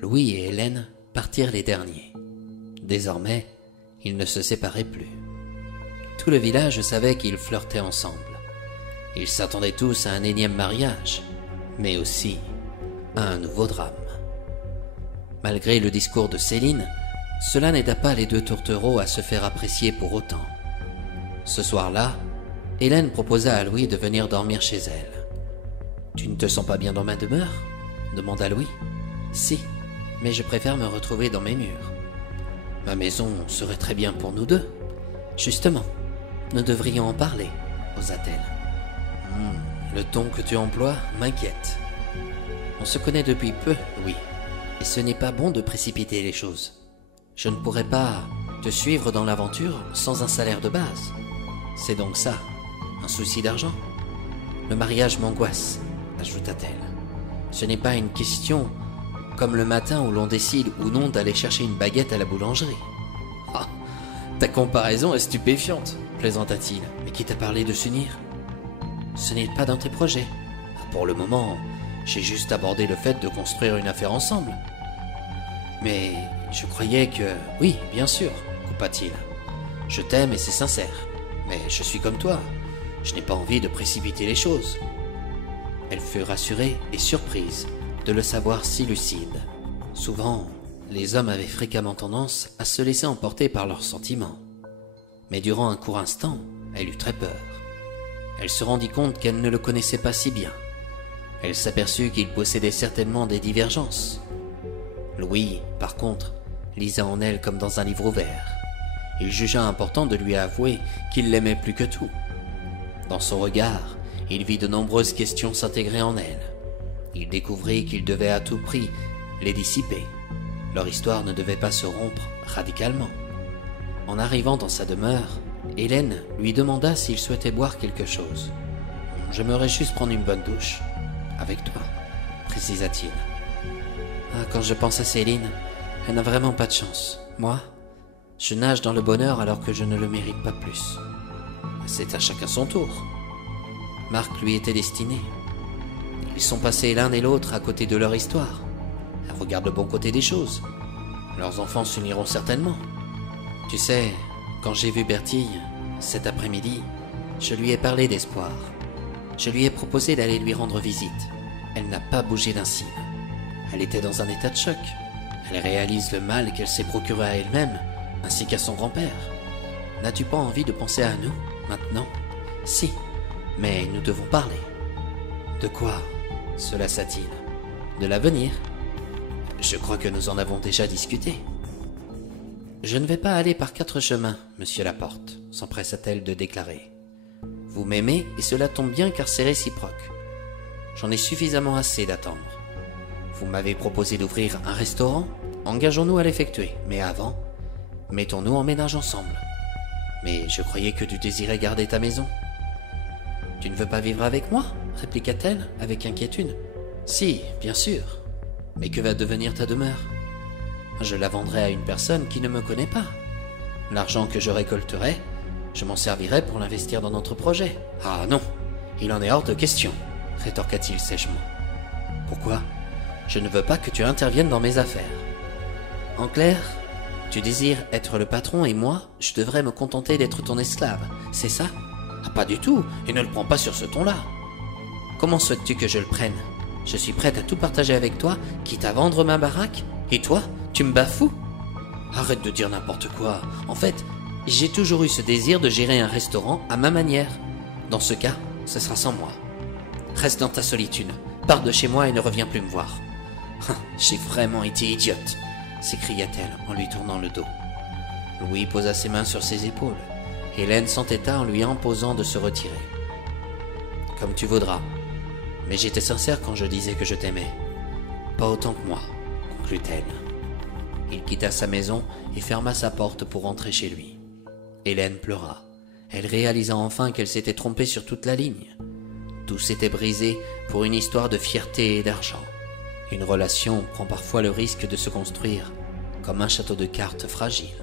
Louis et Hélène partirent les derniers. Désormais, ils ne se séparaient plus. Tout le village savait qu'ils flirtaient ensemble. Ils s'attendaient tous à un énième mariage, mais aussi à un nouveau drame. Malgré le discours de Céline, cela n'aida pas les deux tourtereaux à se faire apprécier pour autant. Ce soir-là, Hélène proposa à Louis de venir dormir chez elle. « Tu ne te sens pas bien dans ma demeure ?» demanda Louis. « Si, mais je préfère me retrouver dans mes murs. Ma maison serait très bien pour nous deux. Justement, nous devrions en parler, » osa-t-elle. Le ton que tu emploies m'inquiète. On se connaît depuis peu, Louis, et ce n'est pas bon de précipiter les choses. Je ne pourrais pas te suivre dans l'aventure sans un salaire de base. C'est donc ça, un souci d'argent. Le mariage m'angoisse, ajouta-t-elle. Ce n'est pas une question comme le matin où l'on décide ou non d'aller chercher une baguette à la boulangerie. Ah, ta comparaison est stupéfiante, plaisanta-t-il. Mais qui t'a parlé de s'unir? Ce n'est pas dans tes projets. Pour le moment, j'ai juste abordé le fait de construire une affaire ensemble. Mais je croyais que... Oui, bien sûr, coupa-t-il. Je t'aime et c'est sincère. Mais je suis comme toi. Je n'ai pas envie de précipiter les choses. Elle fut rassurée et surprise de le savoir si lucide. Souvent, les hommes avaient fréquemment tendance à se laisser emporter par leurs sentiments. Mais durant un court instant, elle eut très peur. Elle se rendit compte qu'elle ne le connaissait pas si bien. Elle s'aperçut qu'il possédait certainement des divergences. Louis, par contre, lisait en elle comme dans un livre ouvert. Il jugea important de lui avouer qu'il l'aimait plus que tout. Dans son regard, il vit de nombreuses questions s'intégrer en elle. Il découvrit qu'il devait à tout prix les dissiper. Leur histoire ne devait pas se rompre radicalement. En arrivant dans sa demeure, Hélène lui demanda s'il souhaitait boire quelque chose. « J'aimerais juste prendre une bonne douche. Avec toi, » précisa-t-il. « Ah, quand je pense à Céline, elle n'a vraiment pas de chance. Moi, je nage dans le bonheur alors que je ne le mérite pas plus. C'est à chacun son tour. Marc lui était destiné. Ils sont passés l'un et l'autre à côté de leur histoire. Regarde le bon côté des choses. Leurs enfants s'uniront certainement. Tu sais, quand j'ai vu Bertille, cet après-midi, je lui ai parlé d'espoir. Je lui ai proposé d'aller lui rendre visite. Elle n'a pas bougé d'un cil. Elle était dans un état de choc. Elle réalise le mal qu'elle s'est procuré à elle-même, ainsi qu'à son grand-père. N'as-tu pas envie de penser à nous, maintenant? Si, mais nous devons parler. De quoi se lassa-t-il? De l'avenir? Je crois que nous en avons déjà discuté. Je ne vais pas aller par 4 chemins, monsieur Laporte, s'empressa-t-elle de déclarer. Vous m'aimez et cela tombe bien car c'est réciproque. J'en ai suffisamment assez d'attendre. Vous m'avez proposé d'ouvrir un restaurant, engageons-nous à l'effectuer, mais avant, mettons-nous en ménage ensemble. Mais je croyais que tu désirais garder ta maison. Tu ne veux pas vivre avec moi? Répliqua-t-elle avec inquiétude. Si, bien sûr. Mais que va devenir ta demeure? Je la vendrai à une personne qui ne me connaît pas. L'argent que je récolterai, je m'en servirai pour l'investir dans notre projet. Ah non, il en est hors de question, rétorqua-t-il sèchement. Pourquoi? Je ne veux pas que tu interviennes dans mes affaires. En clair, tu désires être le patron et moi, je devrais me contenter d'être ton esclave, c'est ça? Ah, pas du tout, et ne le prends pas sur ce ton-là. Comment souhaites-tu que je le prenne? Je suis prête à tout partager avec toi, quitte à vendre ma baraque. Et toi, tu me bafoues? Arrête de dire n'importe quoi. En fait, j'ai toujours eu ce désir de gérer un restaurant à ma manière. Dans ce cas, ce sera sans moi. Reste dans ta solitude, pars de chez moi et ne reviens plus me voir. J'ai vraiment été idiote, s'écria-t-elle en lui tournant le dos. Louis posa ses mains sur ses épaules. Hélène s'entêta en lui imposant de se retirer. Comme tu voudras. Mais j'étais sincère quand je disais que je t'aimais. Pas autant que moi, conclut-elle. Il quitta sa maison et ferma sa porte pour rentrer chez lui. Hélène pleura. Elle réalisa enfin qu'elle s'était trompée sur toute la ligne. Tout s'était brisé pour une histoire de fierté et d'argent. Une relation prend parfois le risque de se construire comme un château de cartes fragile.